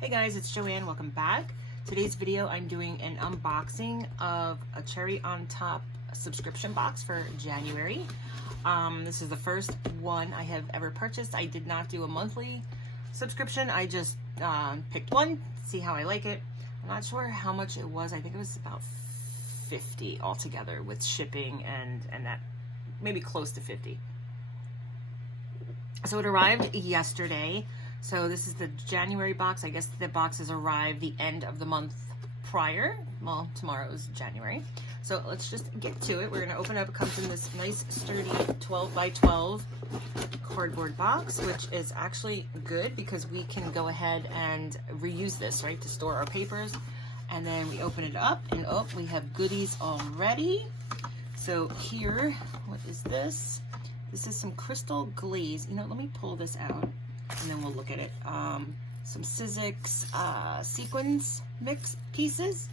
Hey guys, it's Joanne. Welcome back. Today's video, I'm doing an unboxing of a Cherry on Top subscription box for January. This is the first one I have ever purchased. I did not do a monthly subscription. I just picked one, see how I like it. I'm not sure how much it was. I think it was about $50 altogether with shipping and that, maybe close to $50. So it arrived yesterday. So this is the January box. I guess the boxes arrived the end of the month prior. Well, tomorrow is January. So let's just get to it. We're going to open it up. It comes in this nice sturdy 12 by 12 cardboard box, which is actually good because we can go ahead and reuse this, right, to store our papers. And then we open it up and oh, we have goodies already. So here, what is this? This is some crystal glaze. You know, let me pull this out and then we'll look at it. Some Sizzix sequins mix pieces.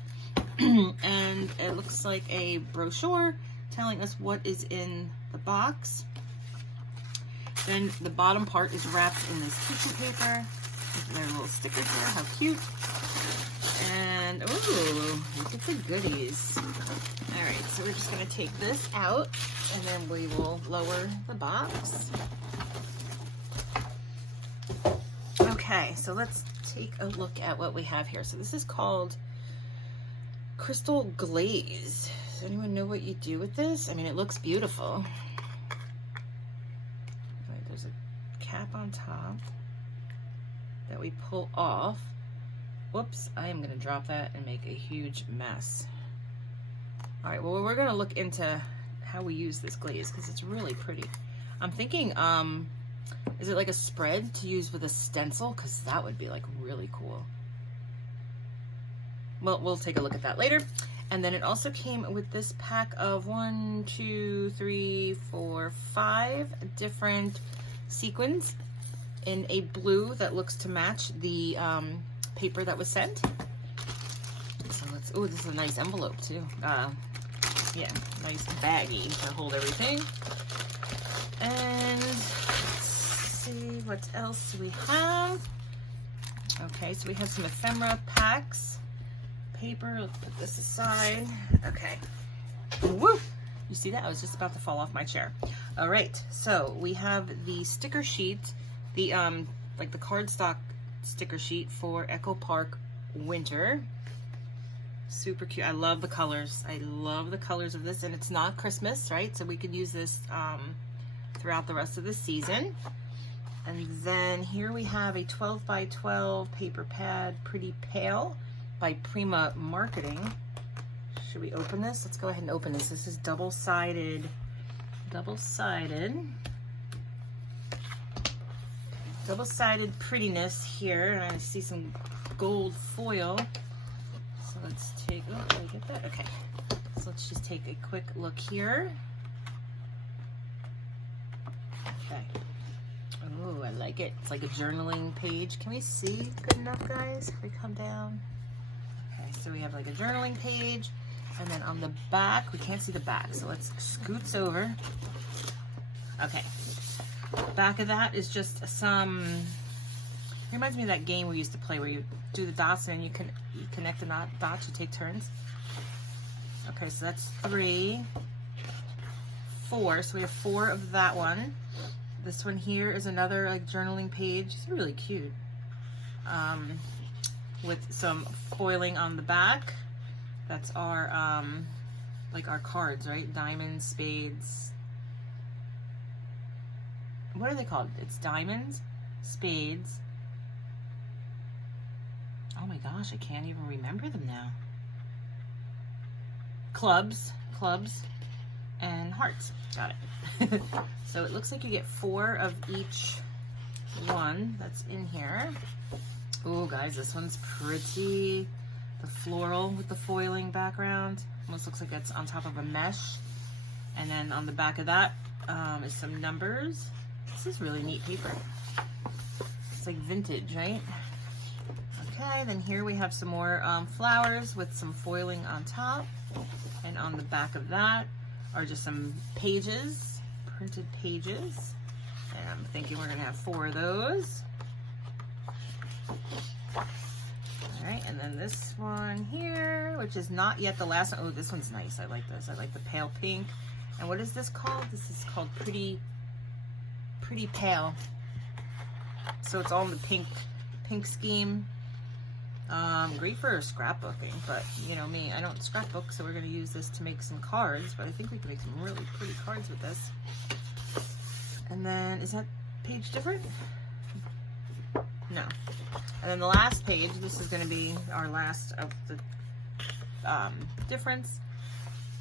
And it looks like a brochure telling us what is in the box. Then the bottom part is wrapped in this tissue paper. There are little stickers here, how cute. And, ooh, look at the goodies. All right, so we're just gonna take this out and then we will lower the box. Okay, so let's take a look at what we have here. So this is called Crystal Glaze. Does anyone know what you do with this? I mean, it looks beautiful. Right, there's a cap on top that we pull off. Whoops, I am gonna drop that and make a huge mess. All right, well, we're gonna look into how we use this glaze because it's really pretty. I'm thinking, is it like a spread to use with a stencil? Because that would be like really cool. Well, we'll take a look at that later. And then it also came with this pack of 1, 2, 3, 4, 5 different sequins in a blue that looks to match the paper that was sent. So let's, oh, this is a nice envelope too. Yeah, nice baggie to hold everything. And see what else we have. Okay, so we have some ephemera packs. Paper, let's put this aside. Okay. Woo! You see that? I was just about to fall off my chair. All right, so we have the sticker sheet, the like the cardstock sticker sheet for Echo Park Winter. Super cute. I love the colors. I love the colors of this, and it's not Christmas, right? So we could use this throughout the rest of the season. And then here we have a 12 by 12 paper pad, Pretty Pale by Prima Marketing. Should we open this? Let's go ahead and open this. This is double-sided. Double-sided prettiness here. And I see some gold foil. So let's take, oh, did I get that? Okay. So let's just take a quick look here. Okay. Oh, I like it. It's like a journaling page. Can we see good enough, guys? If we come down. Okay, so we have like a journaling page. And then on the back, we can't see the back. So let's scoots over. Okay. Back of that is just some, it reminds me of that game we used to play where you do the dots and you connect the dots, you take turns. Okay, so that's 3, 4. So we have 4 of that one. This one here is another like journaling page. It's really cute. With some foiling on the back. That's our like our cards, right? Diamonds, spades. What are they called? It's diamonds, spades. Oh my gosh, I can't even remember them now. Clubs, and hearts. Got it. So it looks like you get 4 of each one that's in here. Oh guys, this one's pretty. The floral with the foiling background. Almost looks like it's on top of a mesh. And then on the back of that is some numbers. This is really neat paper. It's like vintage, right? Okay, then here we have some more flowers with some foiling on top. And on the back of that are just some pages, printed pages. And I'm thinking we're gonna have 4 of those. All right, and then this one here, which is not yet the last one. Oh, this one's nice. I like this. I like the pale pink. And what is this called? This is called Pretty Pale. So it's all in the pink scheme. Great for scrapbooking, but you know me, I don't scrapbook, so we're going to use this to make some cards, but I think we can make some really pretty cards with this. And then, is that page different? No. And then the last page, this is going to be our last of the difference.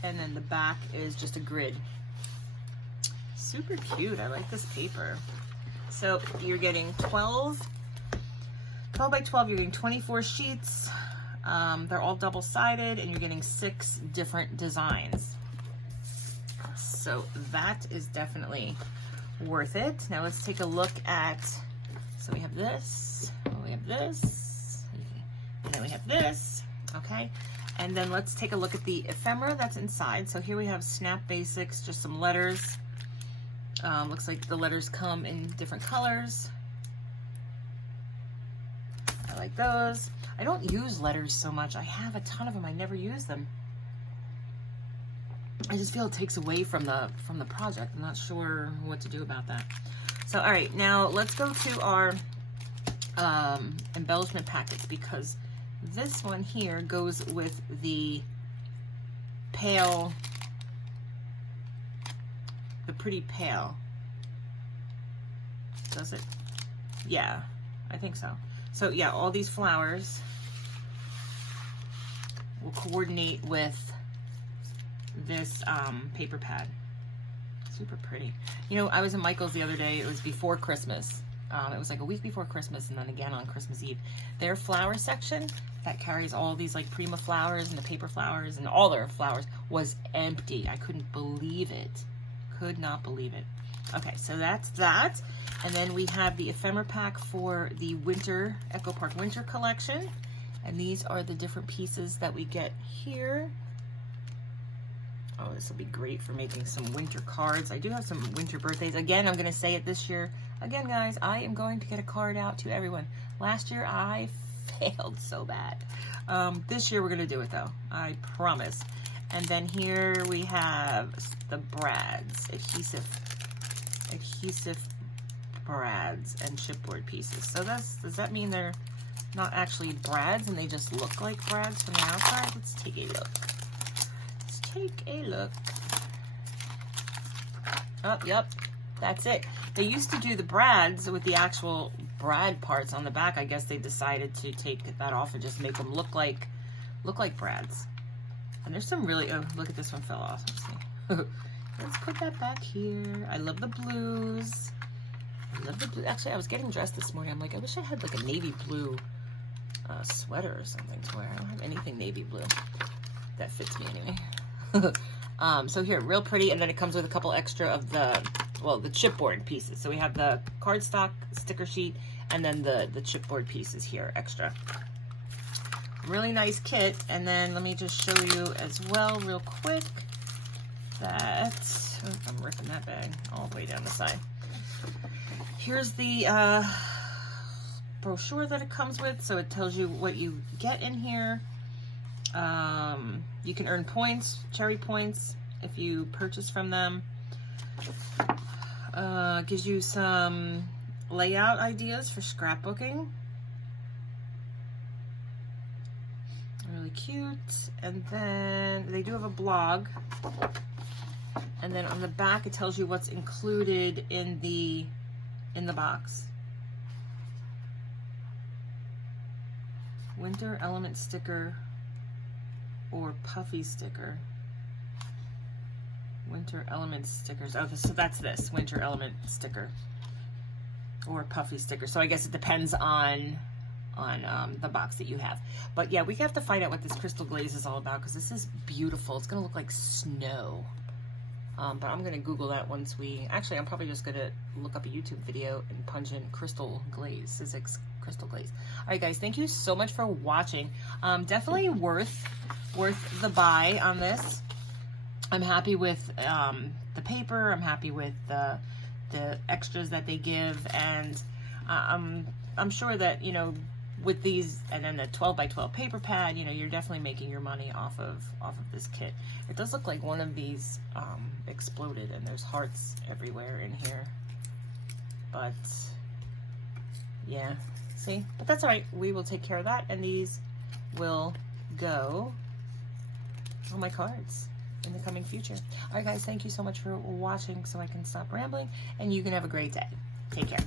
And then the back is just a grid. Super cute. I like this paper. So you're getting 12 by 12, you're getting 24 sheets. They're all double-sided, and you're getting 6 different designs. So that is definitely worth it. Now let's take a look at, so we have this, we have this, and then we have this, okay? And then let's take a look at the ephemera that's inside. So here we have Snap Basics, just some letters. Looks like the letters come in different colors. I like those. I don't use letters so much. I have a ton of them. I never use them. I just feel it takes away from the project. I'm not sure what to do about that. So, all right, now let's go to our embellishment packets, because this one here goes with the pale, the Pretty Pale. Does it? Yeah, I think so. So yeah, all these flowers will coordinate with this paper pad. Super pretty. You know, I was in Michael's the other day. It was before Christmas. It was like a week before Christmas, and then again on Christmas Eve. Their flower section that carries all these like Prima flowers and the paper flowers and all their flowers was empty. I couldn't believe it. Could not believe it. Okay, so that's that. And then we have the ephemera pack for the winter, Echo Park Winter Collection. And these are the different pieces that we get here. Oh, this will be great for making some winter cards. I do have some winter birthdays. Again, I'm going to say it this year. Again, guys, I am going to get a card out to everyone. Last year, I failed so bad. This year, we're going to do it, though. I promise. And then here we have the brads, adhesive brads and chipboard pieces. So does that mean they're not actually brads and they just look like brads from the outside? Let's take a look. Let's take a look. Oh, yep, that's it. They used to do the brads with the actual brad parts on the back. I guess they decided to take that off and just make them look like brads. And there's some really, oh, look at this one fell off. Let's see. Let's put that back here. I love the blues. I love the blue. Actually, I was getting dressed this morning. I'm like, I wish I had like a navy blue sweater or something to wear. I don't have anything navy blue that fits me anyway. So here, real pretty. And then it comes with a couple extra of the, well, the chipboard pieces. So we have the cardstock sticker sheet and then the chipboard pieces here, extra. Really nice kit. And then let me just show you as well real quick that, oh, I'm ripping that bag all the way down the side. Here's the brochure that it comes with. So it tells you what you get in here. You can earn points, cherry points, if you purchase from them. Gives you some layout ideas for scrapbooking. Really cute. And then they do have a blog. And then on the back, it tells you what's included in the box. Winter element sticker or puffy sticker. Winter element stickers. Oh, so that's this winter element sticker or puffy sticker. So I guess it depends on the box that you have. But yeah, we have to find out what this crystal glaze is all about, because this is beautiful. It's gonna look like snow. But I'm gonna Google that once we, actually I'm probably just gonna look up a YouTube video and punch in crystal glaze, Sizzix crystal glaze. All right guys, thank you so much for watching. Definitely worth the buy on this. I'm happy with the paper. I'm happy with the extras that they give, and I'm sure that, you know, with these, and then the 12 by 12 paper pad, you know, you're definitely making your money off of this kit. It does look like one of these exploded, and there's hearts everywhere in here. But yeah, see, but that's all right. We will take care of that, and these will go on my cards in the coming future. All right, guys, thank you so much for watching, so I can stop rambling, and you can have a great day. Take care.